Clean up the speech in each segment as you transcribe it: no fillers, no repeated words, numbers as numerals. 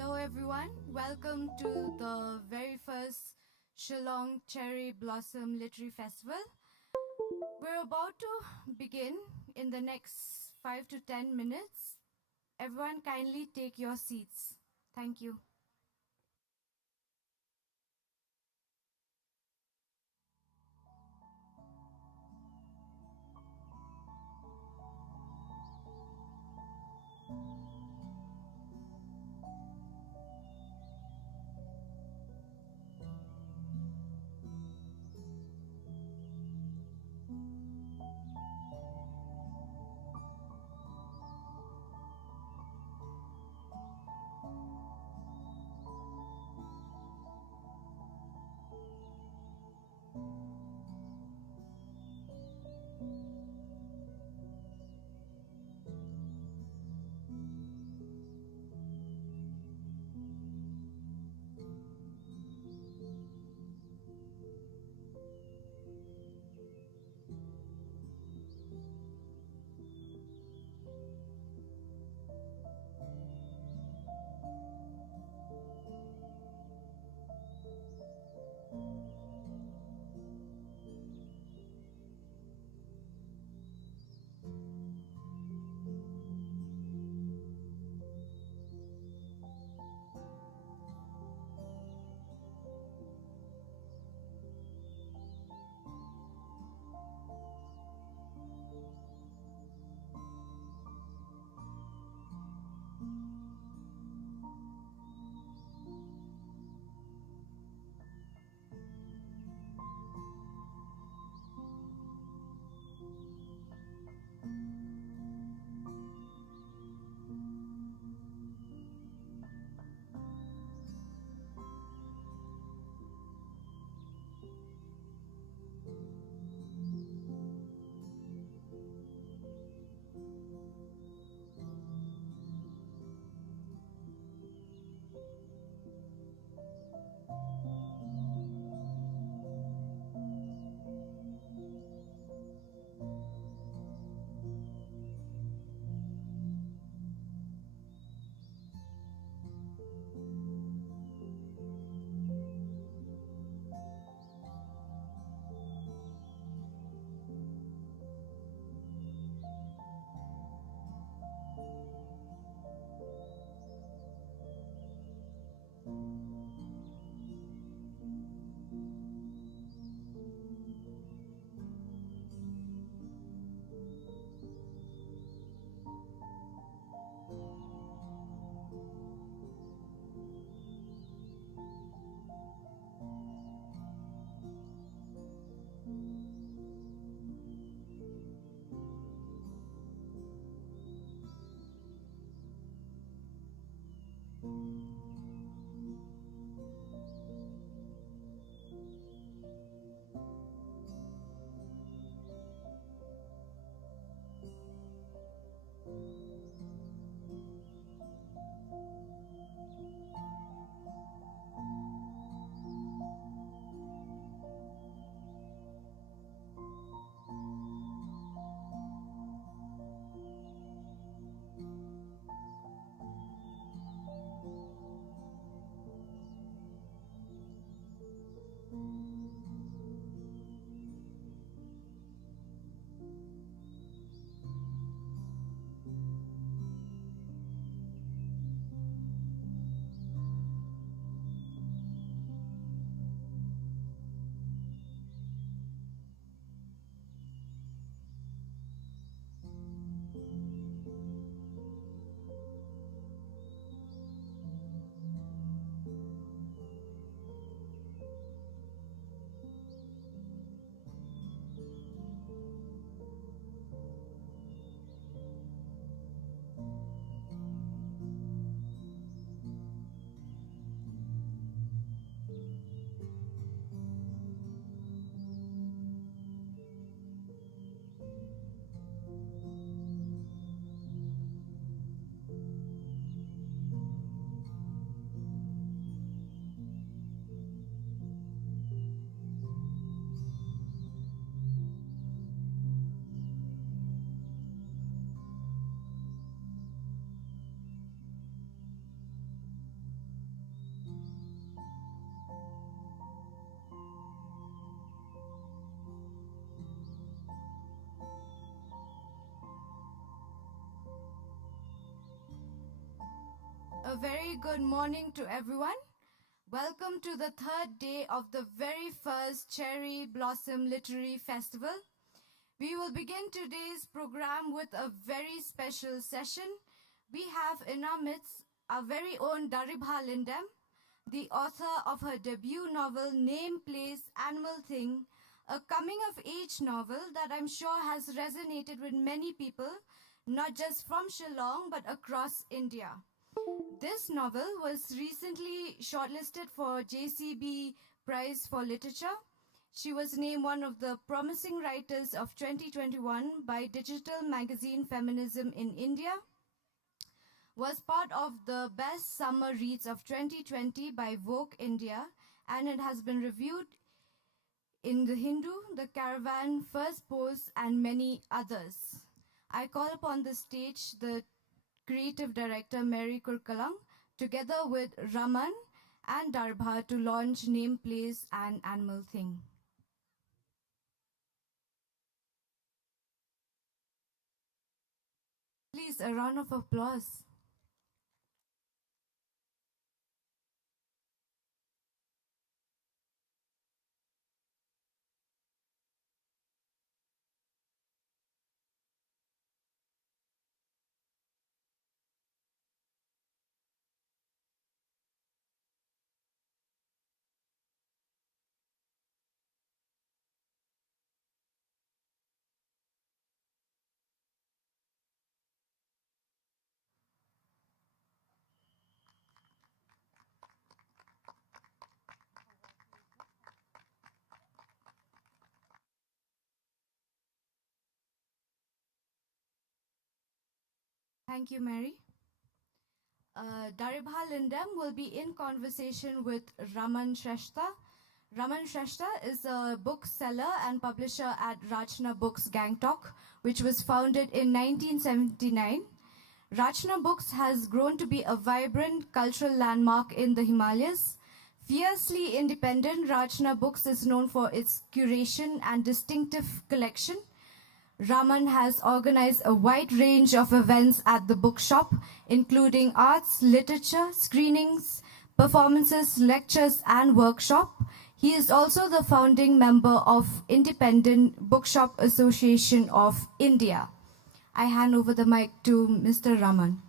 Hello everyone, welcome to the very first Shillong Cherry Blossom Literary Festival. We're about to begin in the next 5 to 10 minutes. Everyone kindly take your seats. Thank you. very good morning to everyone. Welcome to the third day of the very first Cherry Blossom Literary Festival. We will begin today's program with a very special session. We have in our midst our very own Dariba Lindem, the author of her debut novel Name, Place, Animal Thing, a coming-of-age novel that I'm sure has resonated with many people, not just from Shillong but across India. This novel was recently shortlisted for JCB Prize for Literature. She was named one of the promising writers of 2021 by digital magazine Feminism in India, was part of the best summer reads of 2020 by Vogue India, and it has been reviewed in The Hindu, The Caravan, First Post, and many others. I call upon the stage the creative director Mary Kurkalang, together with Raman and Dariba, to launch Name, Place, and Animal Thing. Please, a round of applause. Thank you, Mary. Dariba Lindem will be in conversation with Raman Shrestha. Raman Shrestha is a bookseller and publisher at Rachna Books Gangtok, which was founded in 1979. Rachna Books has grown to be a vibrant cultural landmark in the Himalayas. Fiercely independent, Rachna Books is known for its curation and distinctive collection. Raman has organized a wide range of events at the bookshop, including arts, literature, screenings, performances, lectures, and workshops. He is also the founding member of Independent Bookshop Association of India. I hand over the mic to Mr. Raman.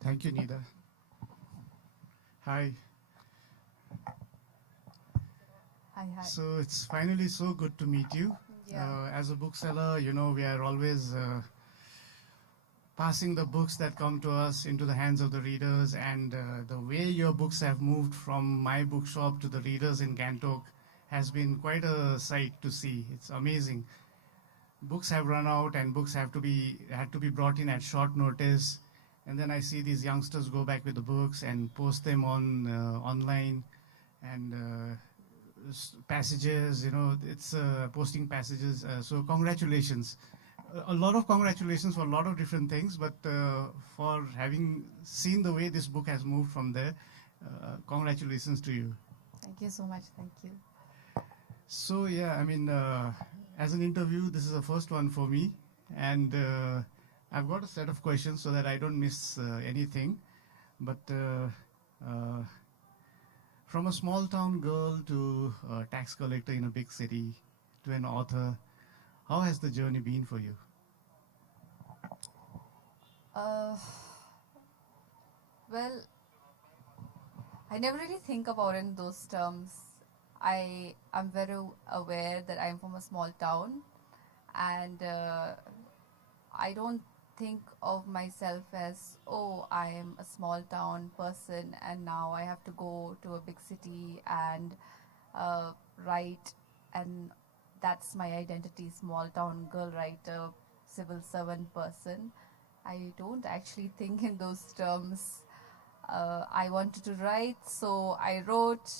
Thank you, Nida. Hi. Hi. So it's finally so good to meet you. Yeah. As a bookseller, we are always passing the books that come to us into the hands of the readers, and the way your books have moved from my bookshop to the readers in Gantok has been quite a sight to see. It's amazing. Books have run out, and books had to be brought in at short notice, and then I see these youngsters go back with the books and post them on online, and passages, it's posting passages. So congratulations. A lot of congratulations for a lot of different things, but for having seen the way this book has moved from there, congratulations to you. Thank you so much. Thank you. So yeah, as an interview, this is the first one for me, and I've got a set of questions so that I don't miss anything. But from a small town girl to a tax collector in a big city to an author, how has the journey been for you? Well, I never really think about it in those terms. I am very aware that I'm from a small town, and I don't think of myself as, oh, I am a small town person and now I have to go to a big city and write, and that's my identity, small town girl writer, civil servant person. I don't actually think in those terms. I wanted to write, so I wrote.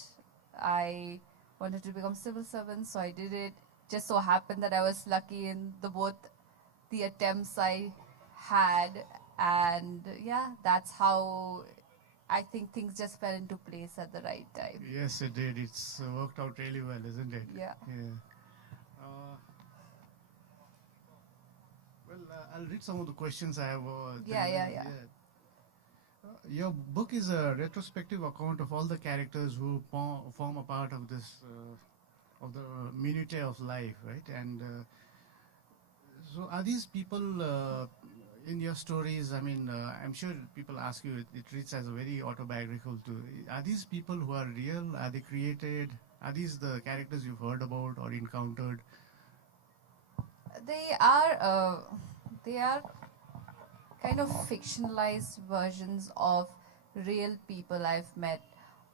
I wanted to become civil servant, so I did it. Just so happened that I was lucky in both the attempts I had, and yeah, that's how I think things just fell into place at the right time. Yes, it did. It's worked out really well, isn't it? Yeah. Well, I'll read some of the questions I have. Yeah. Your book is a retrospective account of all the characters who form a part of this, of the minutiae of life, right? And so, are these people in your stories? I mean, I'm sure people ask you. It reads as a very autobiographical too. Are these people who are real? Are they created? Are these the characters you've heard about or encountered? They are they are kind of fictionalized versions of real people I've met.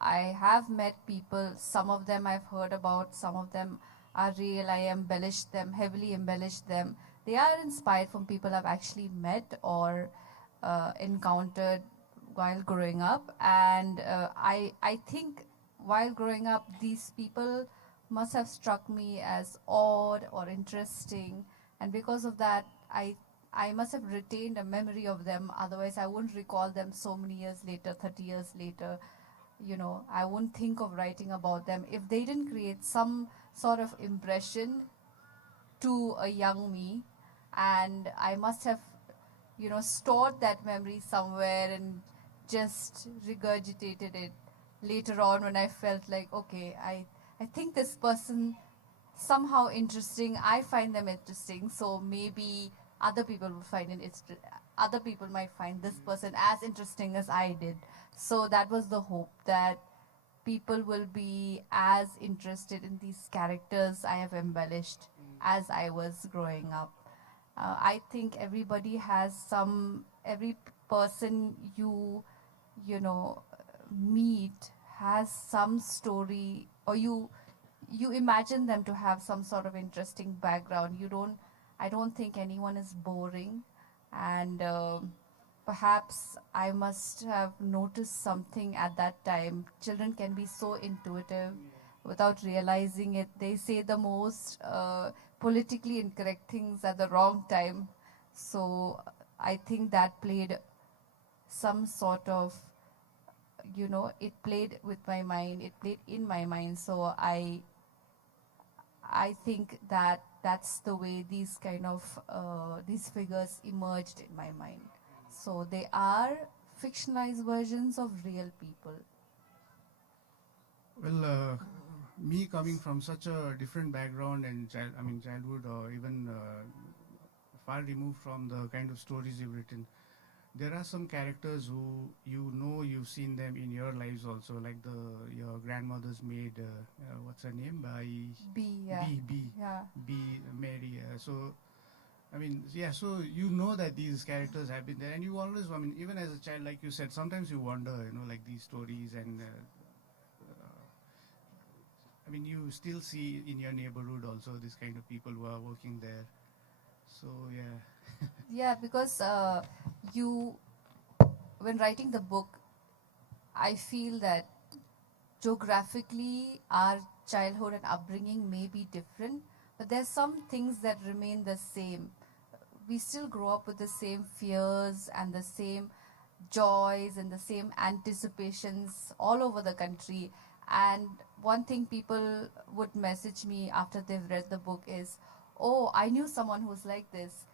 I have met people, some of them I've heard about, some of them are real. I embellished them, heavily embellished them. They are inspired from people I've actually met or encountered while growing up. And I think while growing up, these people must have struck me as odd or interesting. And because of that, I must have retained a memory of them. Otherwise, I wouldn't recall them so many years later, 30 years later. You know, I wouldn't think of writing about them if they didn't create some sort of impression to a young me. And I must have, you know, stored that memory somewhere and just regurgitated it later on when I felt like, okay, I think this person somehow interesting. I find them interesting, so maybe other people will find other people might find this person as interesting as I did. So that was the hope, that people will be as interested in these characters I have embellished as I was growing up. I think every person you know meet has some story, or you imagine them to have some sort of interesting background. I don't think anyone is boring. And perhaps I must have noticed something at that time. Children can be so intuitive without realizing it. They say the most politically incorrect things at the wrong time. So I think that played some sort of, you know, it played with my mind, it played in my mind. So I think that that's the way these kind of these figures emerged in my mind. So they are fictionalized versions of real people. Well, me coming from such a different background and childhood or even far removed from the kind of stories you've written, there are some characters who you've seen them in your lives also, like your grandmother's maid. What's her name? B, yeah. B Yeah. B Mary. So I mean, yeah. So you know that these characters have been there, and you always, I mean, even as a child, like you said, sometimes you wonder, like these stories, and I mean, you still see in your neighborhood also this kind of people who are working there. So yeah. Yeah, because you, when writing the book, I feel that geographically our childhood and upbringing may be different, but there's some things that remain the same. We still grow up with the same fears and the same joys and the same anticipations all over the country. And one thing people would message me after they've read the book is, oh, I knew someone who's like this.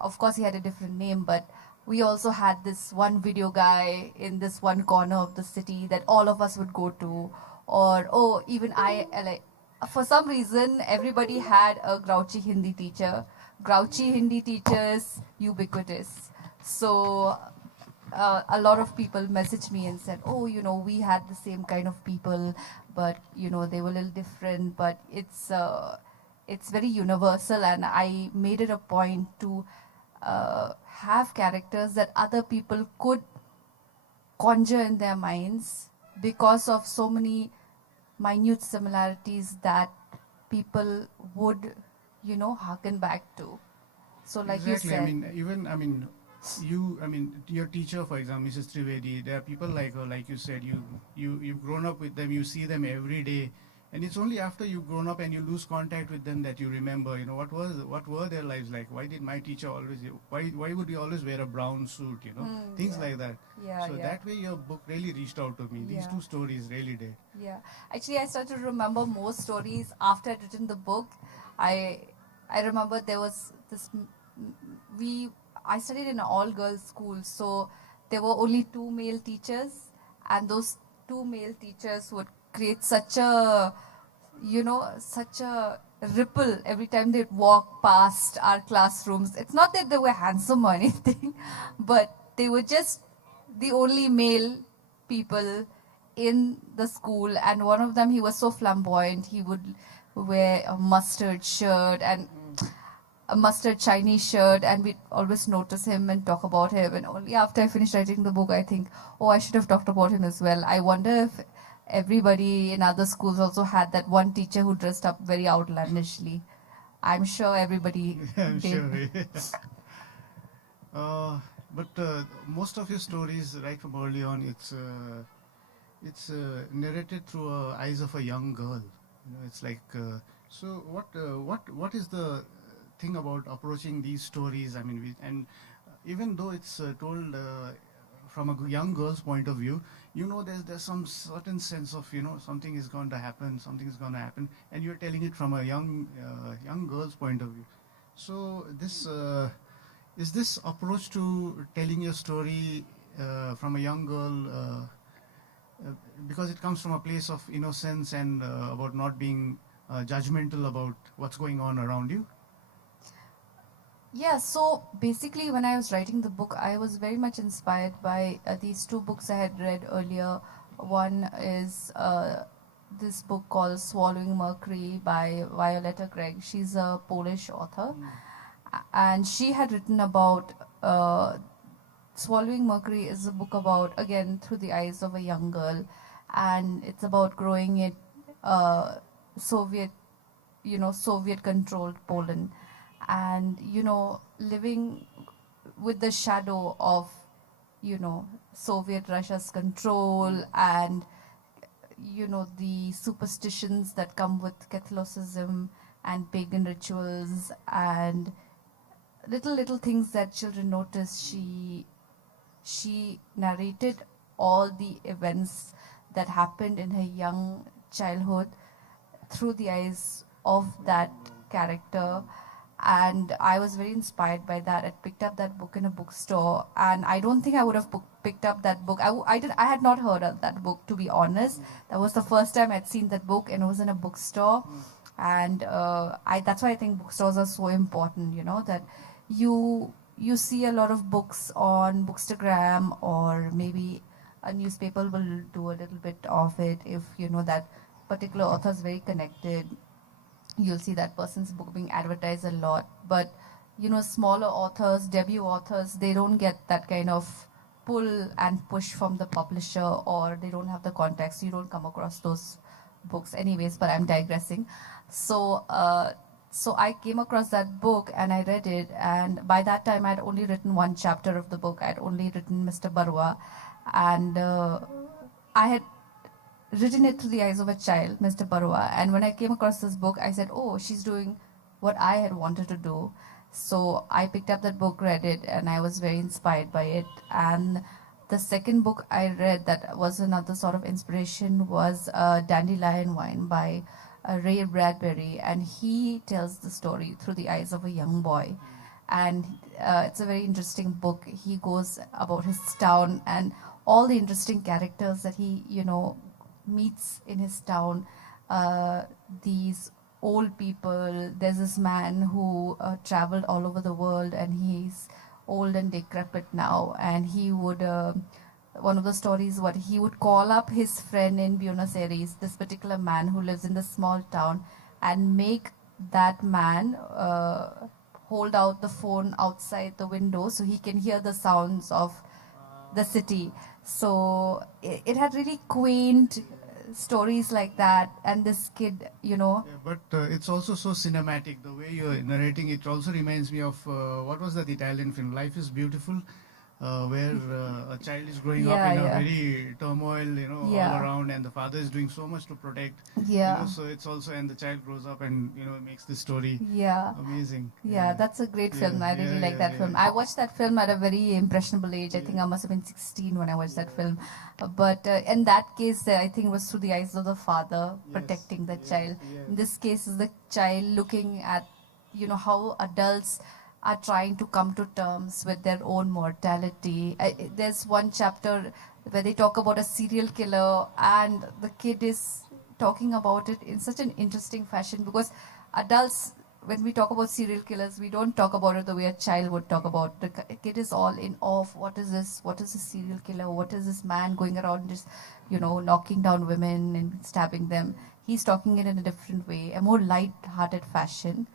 Of course, he had a different name, but we also had this one video guy in this one corner of the city that all of us would go to. Or, oh, even like, for some reason, everybody had a grouchy Hindi teacher. Grouchy Hindi teachers, ubiquitous. So a lot of people messaged me and said, oh, you know, we had the same kind of people, but, you know, they were a little different, but it's very universal. And I made it a point to have characters that other people could conjure in their minds because of so many minute similarities that people would, you know, harken back to. So like Exactly. you I said, mean, even your teacher, for example, Mrs. Trivedi. There are people like her, like you said. You've grown up with them. You see them every day, and it's only after you've grown up and you lose contact with them that you remember. You know, what were their lives like? Why did my teacher always? Why would he always wear a brown suit? You know, things yeah. like that. Yeah, So yeah. that way, your book really reached out to me. These Yeah. two stories really did. Yeah, actually, I started to remember more stories after I'd written the book. I I remember there was this we I studied in an all girls school, so there were only two male teachers, and those two male teachers would create such a, such a ripple every time they'd walk past our classrooms. It's not that they were handsome or anything, but they were just the only male people in the school. And one of them, he was so flamboyant, he would wear a mustard shirt and a mustard Chinese shirt, and we'd always notice him and talk about him. And only after I finished writing the book, I think, oh, I should have talked about him as well. I wonder if everybody in other schools also had that one teacher who dressed up very outlandishly. I'm sure everybody I'm did. sure. But most of your stories, right from early on, it's narrated through eyes of a young girl. It's like so. What is the thing about approaching these stories? I mean, even though it's told from a young girl's point of view, there's some certain sense of something is going to happen, and you're telling it from a young girl's point of view. So this is this approach to telling your story from a young girl. Because it comes from a place of innocence and about not being judgmental about what's going on around you. Yeah, so basically, when I was writing the book, I was very much inspired by these two books I had read earlier. One is this book called Swallowing Mercury by Violeta Craig. She's a Polish author, and she had written about Swallowing Mercury is a book about, again, through the eyes of a young girl, and it's about growing in Soviet, Soviet-controlled Poland, and living with the shadow of Soviet Russia's control, and the superstitions that come with Catholicism and pagan rituals and little things that children notice. She narrated all the events that happened in her young childhood through the eyes of that character, and I was very inspired by that. I picked up that book in a bookstore, and I don't think I would have picked up that book. I had not heard of that book, to be honest. That was the first time I'd seen that book, and it was in a bookstore. And that's why I think bookstores are so important, that you see a lot of books on Bookstagram, or maybe a newspaper will do a little bit of it. If that particular author is very connected, you'll see that person's book being advertised a lot. But smaller authors, debut authors, they don't get that kind of pull and push from the publisher, or they don't have the contacts. You don't come across those books anyways, but I'm digressing. So I came across that book and I read it, and by that time I'd only written one chapter of the book. I'd only written Mr. Barua, and I had written it through the eyes of a child, Mr. Barua. And when I came across this book, I said, oh, she's doing what I had wanted to do. So I picked up that book, read it, and I was very inspired by it. And the second book I read that was another sort of inspiration was Dandelion Wine by Ray Bradbury, and he tells the story through the eyes of a young boy. And it's a very interesting book. He goes about his town and all the interesting characters that he, meets in his town. These old people. There's this man who traveled all over the world, and he's old and decrepit now. And he would, one of the stories, what he would call up his friend in Buenos Aires, this particular man who lives in this small town, and make that man hold out the phone outside the window so he can hear the sounds of the city. So it had really quaint stories like that, and this kid, Yeah, but it's also so cinematic. The way you're narrating it also reminds me of what was that Italian film, Life is Beautiful, where a child is growing up in a very turmoil, all around, and the father is doing so much to protect. So it's also, and the child grows up and makes this story amazing. Yeah, that's a great film. I really like that film. I watched that film at a very impressionable age. I think I must have been 16 when I watched that film. But in that case, I think it was through the eyes of the father protecting the child. In this case, is the child looking at, how adults are trying to come to terms with their own mortality. There's one chapter where they talk about a serial killer, and the kid is talking about it in such an interesting fashion, because adults, when we talk about serial killers, we don't talk about it the way a child would talk about. The kid is all in awe of what is this? What is a serial killer? What is this man going around just, knocking down women and stabbing them? He's talking it in a different way, a more light-hearted fashion,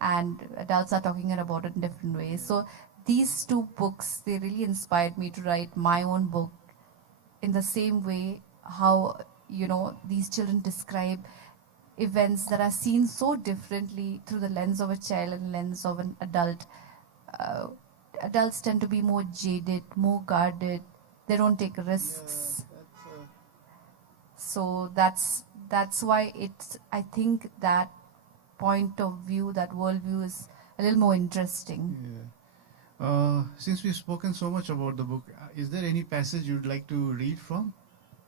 and adults are talking about it in different ways. So these two books, they really inspired me to write my own book in the same way how, these children describe events that are seen so differently through the lens of a child and lens of an adult. Uh, Adults tend to be more jaded, more guarded. They don't take risks. So that's why I think that point of view, that worldview, is a little more interesting. Yeah. Since we've spoken so much about the book, is there any passage you'd like to read from?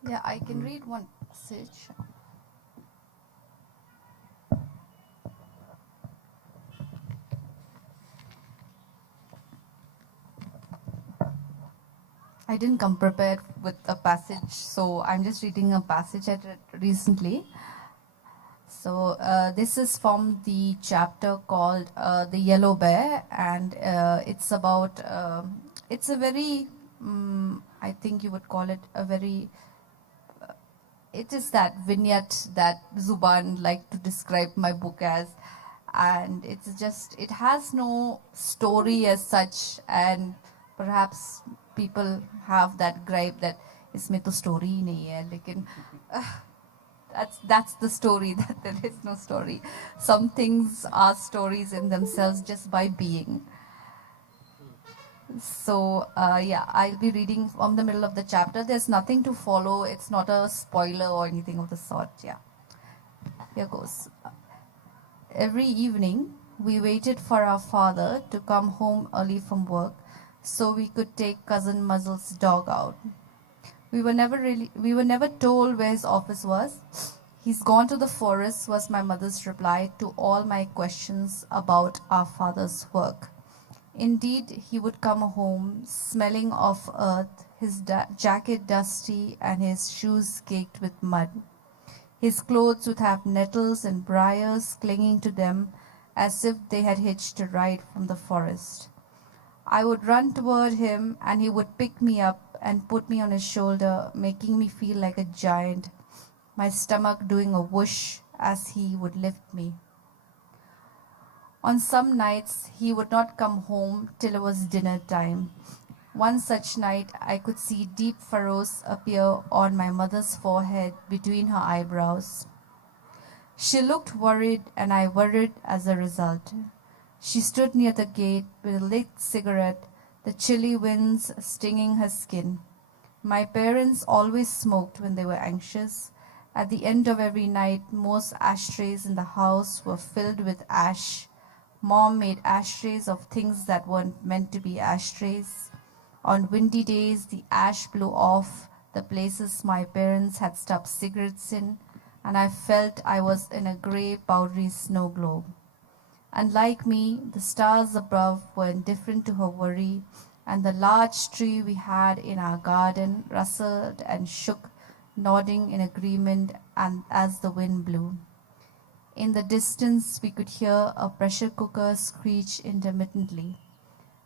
Yeah, I can read one passage. I didn't come prepared with a passage, so I'm just reading a passage I read recently. So this is from the chapter called The Yellow Bear, and it's about, it's a very, I think you would call it a very, it is that vignette that Zuban liked to describe my book as. And it's just, it has no story as such, and perhaps people have that gripe that इसमें तो story ही नहीं है, लेकिन that's the story, that there is no story. Some things are stories in themselves just by being. So yeah, I'll be reading from the middle of the chapter. There's nothing to follow. It's not a spoiler or anything of the sort. Yeah, here goes. Every evening, we waited for our father to come home early from work so we could take Cousin Muzzle's dog out. We were never told where his office was. He's gone to the forest, was my mother's reply to all my questions about our father's work. Indeed, he would come home smelling of earth, his jacket dusty and his shoes caked with mud. His clothes would have nettles and briars clinging to them as if they had hitched a ride from the forest. I would run toward him and he would pick me up and put me on his shoulder, making me feel like a giant, my stomach doing a whoosh as he would lift me. On some nights, he would not come home till it was dinner time. One such night, I could see deep furrows appear on my mother's forehead between her eyebrows. She looked worried, and I worried as a result. She stood near the gate with a lit cigarette, the chilly winds stinging her skin. My parents always smoked when they were anxious. At the end of every night, most ashtrays in the house were filled with ash. Mom made ashtrays of things that weren't meant to be ashtrays. On windy days, the ash blew off the places my parents had stuffed cigarettes in, and I felt I was in a grey, powdery snow globe. Unlike me, the stars above were indifferent to her worry, and the large tree we had in our garden rustled and shook, nodding in agreement and as the wind blew. In the distance, we could hear a pressure cooker screech intermittently.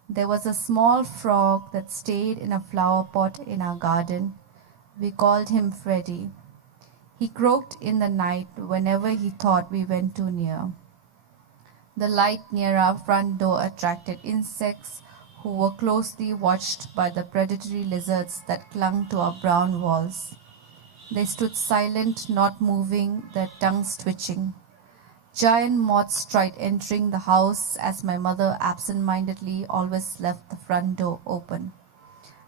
There was a small frog that stayed in a flower pot in our garden. We called him Freddy. He croaked in the night whenever he thought we went too near. The light near our front door attracted insects who were closely watched by the predatory lizards that clung to our brown walls. They stood silent, not moving, their tongues twitching. Giant moths tried entering the house as my mother absent-mindedly always left the front door open.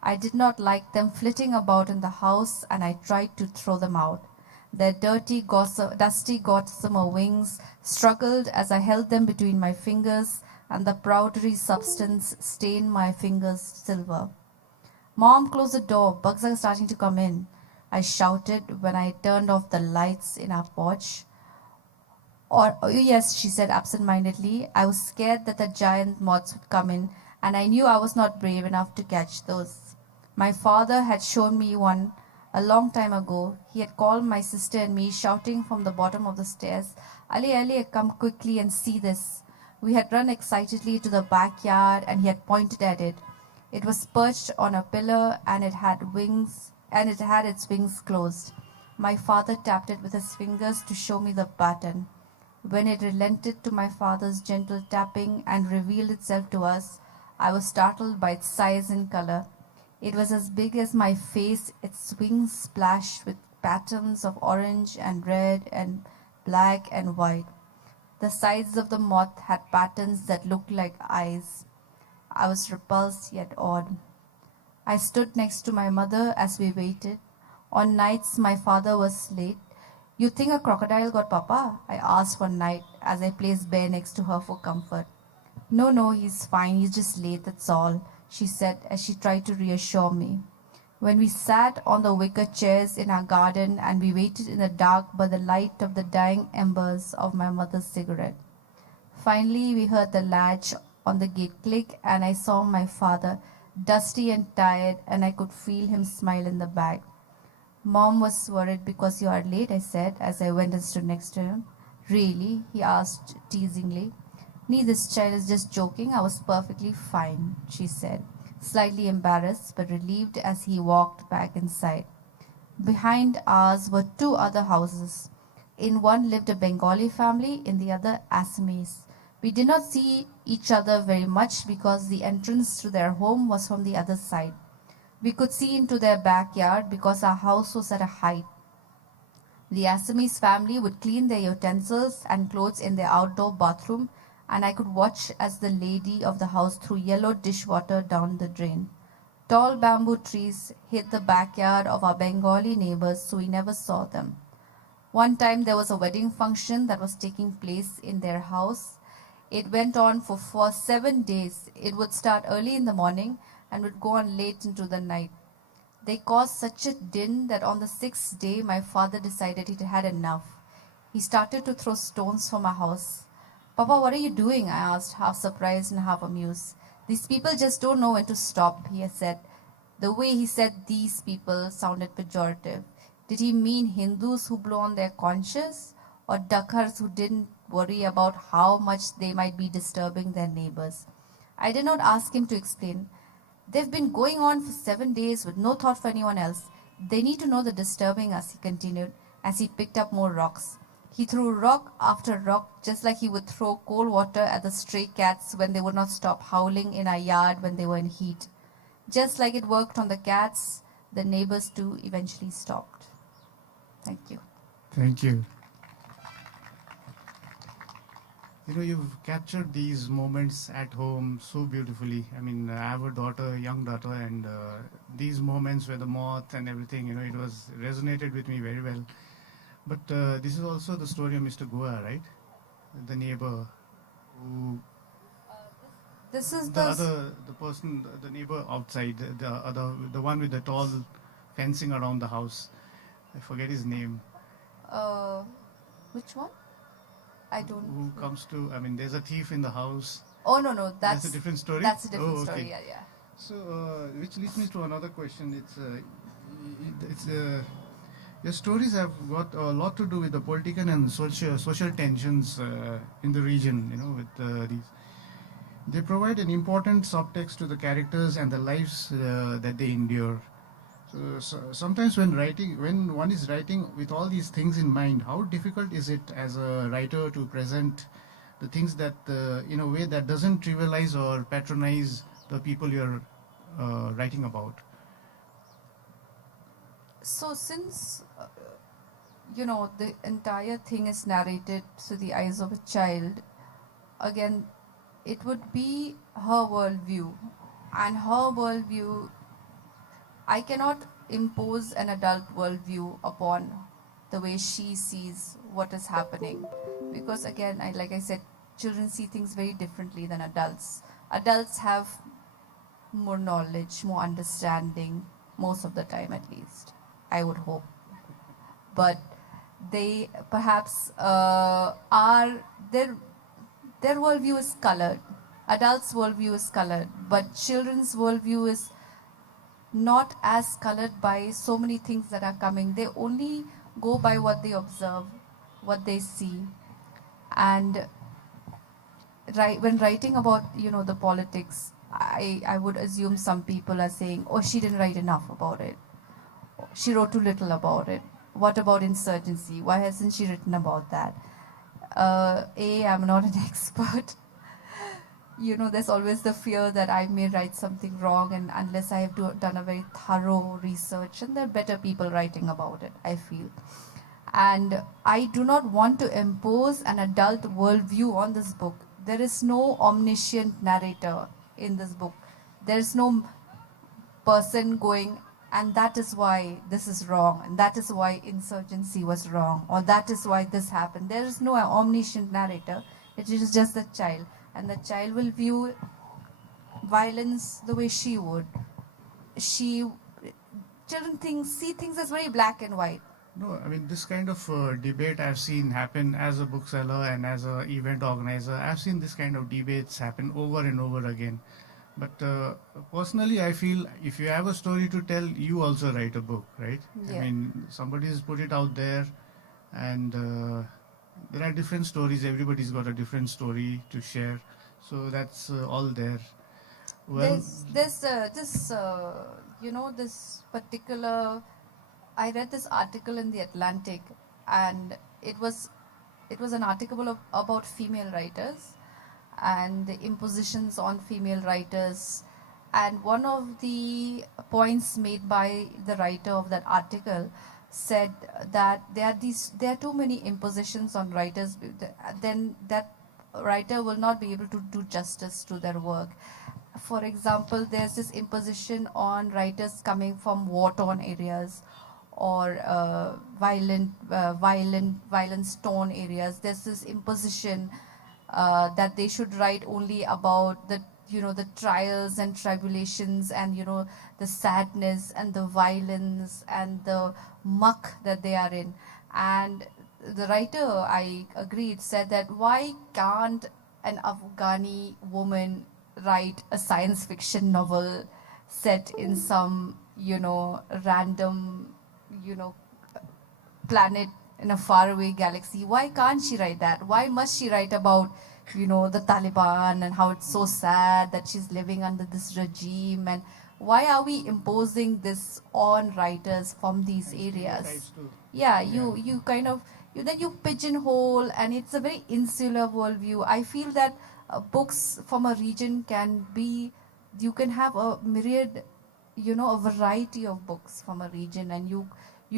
I did not like them flitting about in the house, and I tried to throw them out. Their dusty gossamer wings struggled as I held them between my fingers, and the powdery substance stained my fingers silver. "Mom, close the door. Bugs are starting to come in," I shouted when I turned off the lights in our porch. Or, oh, yes, she said absent-mindedly. I was scared that the giant moths would come in, and I knew I was not brave enough to catch those. My father had shown me one a long time ago. He had called my sister and me, shouting from the bottom of the stairs, Ali, Ali, come quickly and see this. We had run excitedly to the backyard, and he had pointed at it. It was perched on a pillar, and it had wings, and it had its wings closed. My father tapped it with his fingers to show me the pattern. When it relented to my father's gentle tapping and revealed itself to us, I was startled by its size and color. It was as big as my face, its wings splashed with patterns of orange and red and black and white. The sides of the moth had patterns that looked like eyes. I was repulsed yet awed. I stood next to my mother as we waited. On nights my father was late. You think a crocodile got Papa? I asked one night as I placed Bear next to her for comfort. No, no, he's fine. He's just late, that's all, she said as she tried to reassure me. When we sat on the wicker chairs in our garden and we waited in the dark by the light of the dying embers of my mother's cigarette. Finally, we heard the latch on the gate click, and I saw my father, dusty and tired, and I could feel him smile in the back. Mom was worried because you are late, I said as I went and stood next to him. Really? He asked teasingly. Nee, this child is just joking. I was perfectly fine, she said, slightly embarrassed but relieved as he walked back inside. Behind ours were two other houses. In one lived a Bengali family, in the other Assamese. We did not see each other very much because the entrance to their home was from the other side. We could see into their backyard because our house was at a height. The Assamese family would clean their utensils and clothes in their outdoor bathroom, and I could watch as the lady of the house threw yellow dishwater down the drain. Tall bamboo trees hid the backyard of our Bengali neighbors, so we never saw them. One time there was a wedding function that was taking place in their house. It went on for 7 days. It would start early in the morning and would go on late into the night. They caused such a din that on the 6th day my father decided he'd had enough. He started to throw stones from our house. Papa, what are you doing? I asked, half surprised and half amused. These people just don't know when to stop, he said. The way he said these people sounded pejorative. Did he mean Hindus who blow on their conches, or Dakhars who didn't worry about how much they might be disturbing their neighbors? I did not ask him to explain. They've been going on for 7 days with no thought for anyone else. They need to know they're disturbing us, he continued, as he picked up more rocks. He threw rock after rock, just like he would throw cold water at the stray cats when they would not stop howling in our yard when they were in heat. Just like it worked on the cats, the neighbors too eventually stopped. Thank you. Thank you. You know, you've captured these moments at home so beautifully. I mean, I have a daughter, young daughter, and these moments where the moth and everything, you know, it was resonated with me very well. But this is also the story of Mr. Goa, right? The neighbor who, This is the person, the neighbor outside, the one with the tall fencing around the house. I forget his name. Which one? I don't. Who comes to? I mean, there's a thief in the house. Oh no, that's a different story. That's a different Oh, okay. story. Yeah. So, which leads me to another question. It's your stories have got a lot to do with the political and social tensions in the region. You know, with these, they provide an important subtext to the characters and the lives that they endure. So sometimes when one is writing with all these things in mind, how difficult is it as a writer to present the things that in a way that doesn't trivialize or patronize the people you're writing about? So since the entire thing is narrated through the eyes of a child, again, it would be her worldview, and her worldview, I cannot impose an adult worldview upon the way she sees what is happening, because again, like I said, children see things very differently than adults. Adults have more knowledge, more understanding, most of the time at least, I would hope. But they perhaps are their worldview is colored. Adults' worldview is colored, but children's worldview is not as colored by so many things that are coming. They only go by what they observe, what they see, and when writing about the politics, I would assume some people are saying, oh, she didn't write enough about it. She wrote too little about it. What about insurgency? Why hasn't she written about that? I'm not an expert. There's always the fear that I may write something wrong, and unless I have done a very thorough research, and there are better people writing about it, I feel. And I do not want to impose an adult worldview on this book. There is no omniscient narrator in this book. There is no person going, and that is why this is wrong, and that is why insurgency was wrong, or that is why this happened. There is no omniscient narrator. It is just the child, and the child will view violence the way she would. Children see things as very black and white. No, I mean, this kind of debate I've seen happen as a bookseller and as an event organizer. I've seen this kind of debates happen over and over again. But personally, I feel if you have a story to tell, you also write a book, right? Yeah. I mean, somebody has put it out there, and there are different stories. Everybody's got a different story to share. So that's all there. Well, This particular, I read this article in the Atlantic, and it was an article about female writers and the impositions on female writers. And one of the points made by the writer of that article said that there are too many impositions on writers, then that writer will not be able to do justice to their work. For example, there's this imposition on writers coming from war-torn areas or violence-torn areas. There's this imposition that they should write only about the trials and tribulations and the sadness and the violence and the muck that they are in. And the writer, I agreed, said that why can't an Afghani woman write a science fiction novel set in some random planet in a faraway galaxy? Why can't she write that? Why must she write about the Taliban and how it's so sad that she's living under this regime? And why are we imposing this on writers from these areas? Yeah, you kind of then you pigeonhole, and it's a very insular worldview. I feel that books from a region you can have a myriad, a variety of books from a region, and you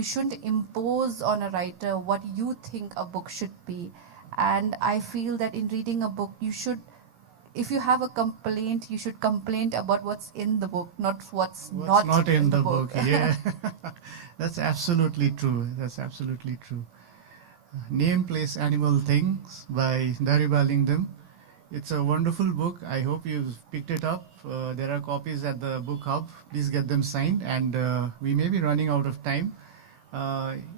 shouldn't impose on a writer what you think a book should be. And I feel that in reading a book, if you have a complaint, you should complain about what's in the book, not what's not in the book. Yeah, that's absolutely true. That's absolutely true. Name, Place, Animal, Things by Dariba Lindem. It's a wonderful book. I hope you've picked it up. There are copies at the book hub. Please get them signed. And we may be running out of time.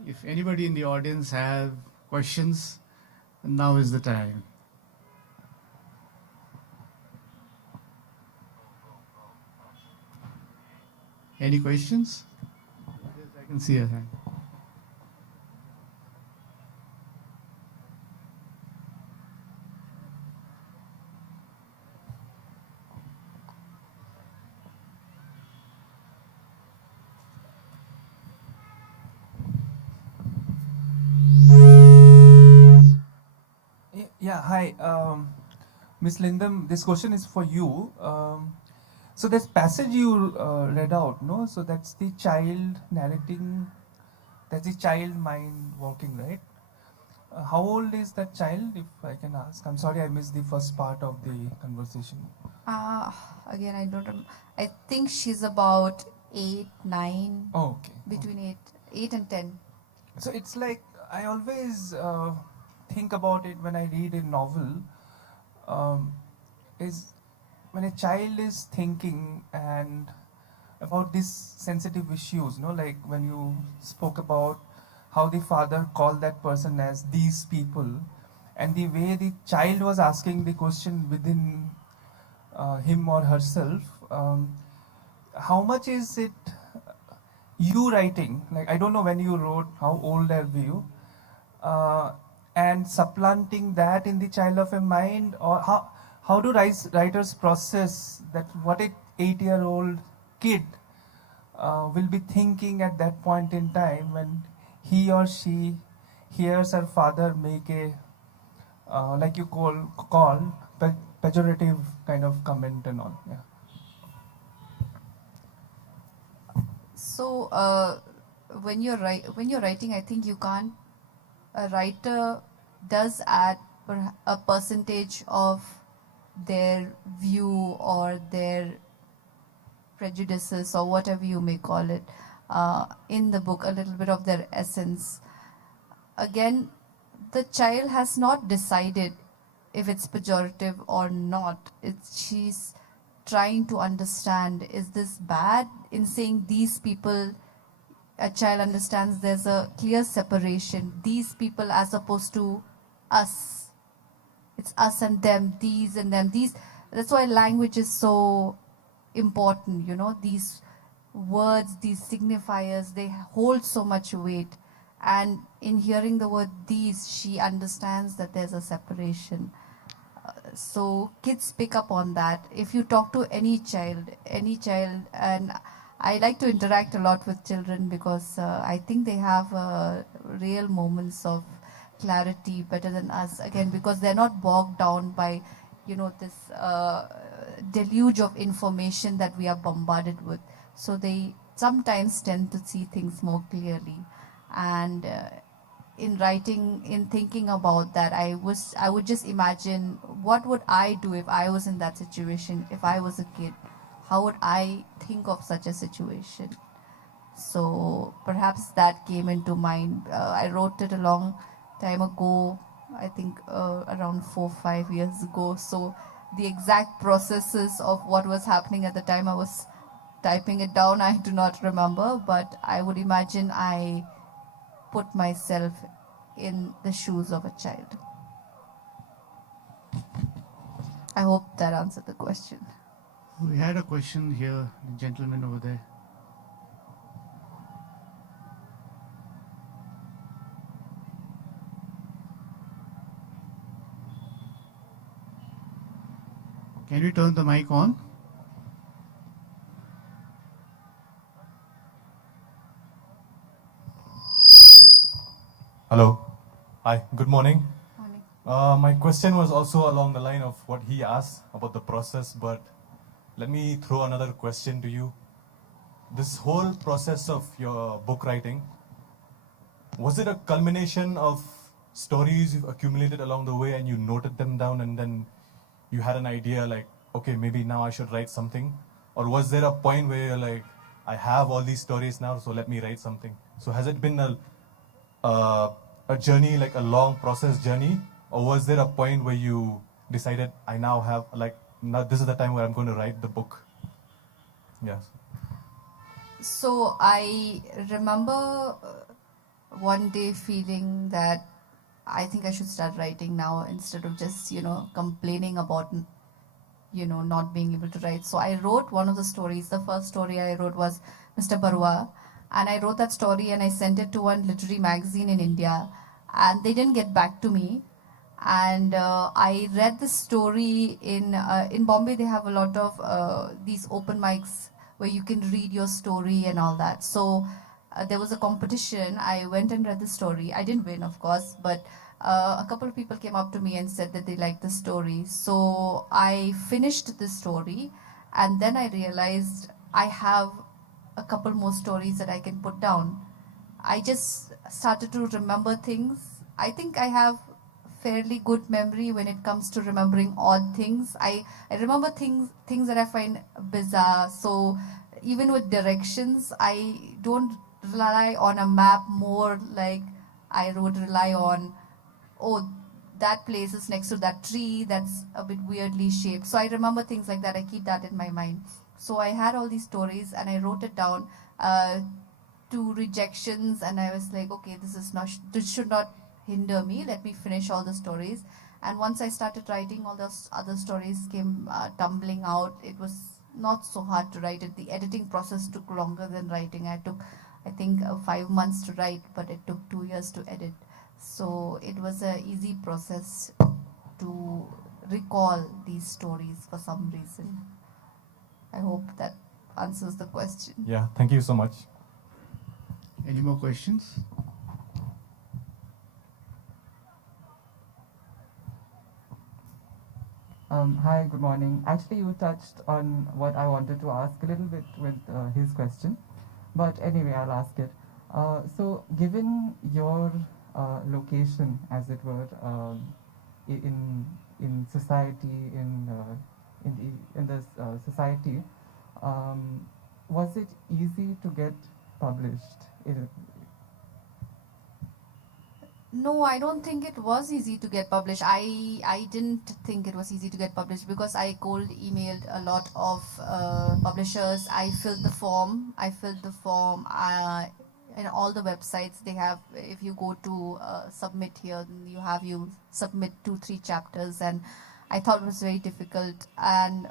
If anybody in the audience have questions, now is the time. Any questions? I can see a hand. Yeah, hi. Ms. Lindem, this question is for you. So this passage you read out, no? So that's the child narrating, that's the child mind walking, right? How old is that child, if I can ask? I'm sorry I missed the first part of the conversation. Again, I don't remember. I think she's about 8, 9. Oh, okay. Between 8 and 10. So it's like, I always think about it when I read a novel, is when a child is thinking and about these sensitive issues, like when you spoke about how the father called that person as these people, and the way the child was asking the question within him or herself. How much is it you writing? Like, I don't know when you wrote, how old are you? And supplanting that in the child of a mind, or how do writers process that what a 8-year-old kid will be thinking at that point in time when he or she hears her father make a like you call pejorative kind of comment and all. Yeah. So when you're writing, I think you can't. A writer does add a percentage of their view or their prejudices or whatever you may call it in the book, a little bit of their essence. Again, the child has not decided if it's pejorative or not. She's trying to understand, is this bad? In saying these people, a child understands there's a clear separation. These people as opposed to us. It's us and them, these and them. That's why language is so important, these words, these signifiers, they hold so much weight. And in hearing the word these, she understands that there's a separation. So kids pick up on that. If you talk to any child, and I like to interact a lot with children because I think they have real moments of clarity better than us. Again, because they're not bogged down by, this deluge of information that we are bombarded with. So they sometimes tend to see things more clearly. And in writing, in thinking about that, I would just imagine, what would I do if I was in that situation, if I was a kid? How would I think of such a situation? So perhaps that came into mind. I wrote it a long time ago, I think around 4-5 years ago. So the exact processes of what was happening at the time I was typing it down, I do not remember, but I would imagine I put myself in the shoes of a child. I hope that answered the question. We had a question here, the gentleman over there. Can we turn the mic on? Hello. Hi, good morning. Morning. My question was also along the line of what he asked about the process, but let me throw another question to you. This whole process of your book writing, was it a culmination of stories you've accumulated along the way and you noted them down and then you had an idea like, okay, maybe now I should write something? Or was there a point where you're like, I have all these stories now, so let me write something? So has it been a journey, like a long process journey? Or was there a point where you decided, I now have, like, now this is the time where I'm going to write the book? Yes. So I remember one day feeling that I think I should start writing now instead of just, complaining about, not being able to write. So I wrote one of the stories. The first story I wrote was Mr. Barua. And I wrote that story and I sent it to one literary magazine in India. And they didn't get back to me. And I read the story in Bombay. They have a lot of these open mics where you can read your story and all that. So there was a competition. I went and read the story. I didn't win, of course, but a couple of people came up to me and said that they liked the story. So I finished the story, and then I realized I have a couple more stories that I can put down. I just started to remember things. I think I have fairly good memory when it comes to remembering odd things. I remember things that I find bizarre. So even with directions, I don't rely on a map more like I would rely on, oh, that place is next to that tree that's a bit weirdly shaped. So I remember things like that. I keep that in my mind. So I had all these stories and I wrote it down. to rejections, and I was like, okay, this should not hinder me. Let me finish all the stories. And once I started writing, all those other stories came tumbling out. It was not so hard to write it. The editing process took longer than writing. I think, 5 months to write, but it took 2 years to edit. So it was an easy process to recall these stories for some reason. I hope that answers the question. Yeah, thank you so much. Any more questions? Hi, good morning. Actually, you touched on what I wanted to ask a little bit with his question, but anyway, I'll ask it. So, given your location, as it were, in society, in the society, was it easy to get published? No, I don't think it was easy to get published. I didn't think it was easy to get published because I cold emailed a lot of publishers. I filled the form. And all the websites they have. If you go to submit here, you submit 2-3 chapters, and I thought it was very difficult. And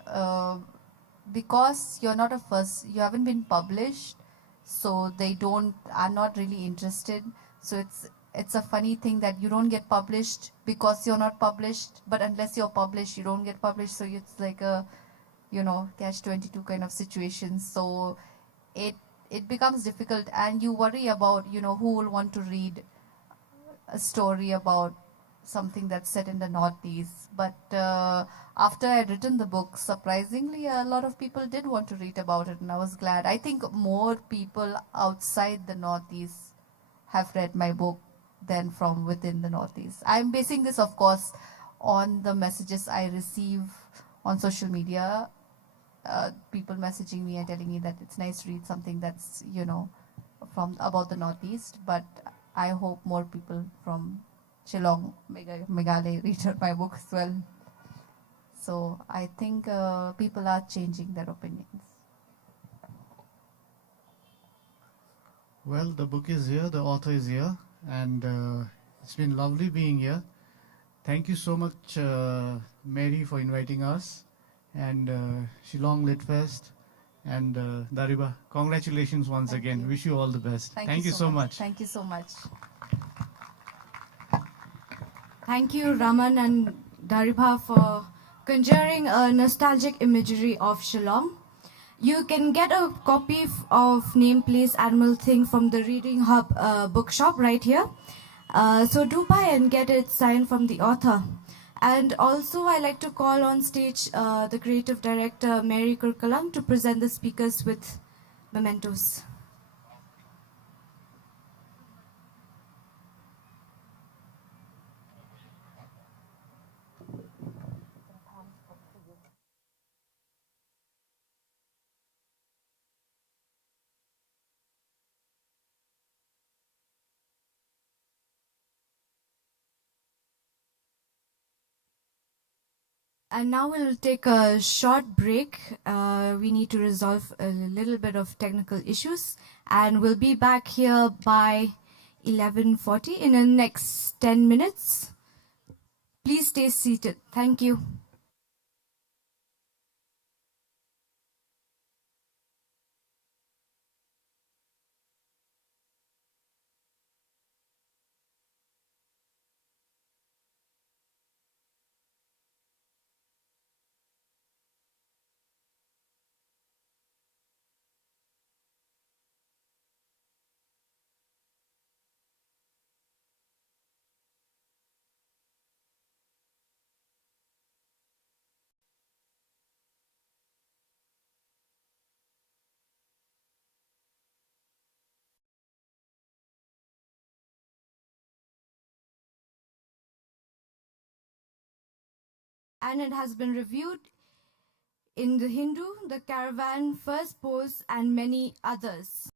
because you haven't been published, so are not really interested. So it's a funny thing that you don't get published because you're not published, but unless you're published, you don't get published. So it's like a, catch-22 kind of situation. So it becomes difficult, and you worry about, who will want to read a story about something that's set in the Northeast. But after I'd written the book, surprisingly, a lot of people did want to read about it, and I was glad. I think more people outside the Northeast have read my book than from within the Northeast. I'm basing this, of course, on the messages I receive on social media. People messaging me and telling me that it's nice to read something that's, from about the Northeast. But I hope more people from Shillong, Meghalaya read my book as well. So I think people are changing their opinions. Well, the book is here, the author is here, and it's been lovely being here. Thank you so much, Mary, for inviting us, and Shillong Lit Fest, and Dariba. Congratulations once Thank again. you. Wish you all the best. Thank you so much. Thank you so much. Thank you, Raman and Dariba, for conjuring a nostalgic imagery of Shillong. You can get a copy of Name, Place, Animal, Thing from the Reading Hub bookshop right here. So do buy and get it signed from the author. And also, I like to call on stage the creative director, Mary Kurkalam, to present the speakers with mementos. And now we'll take a short break. We need to resolve a little bit of technical issues, and we'll be back here by 11:40 in the next 10 minutes. Please stay seated. Thank you. And it has been reviewed in The Hindu, The Caravan, First Post, and many others.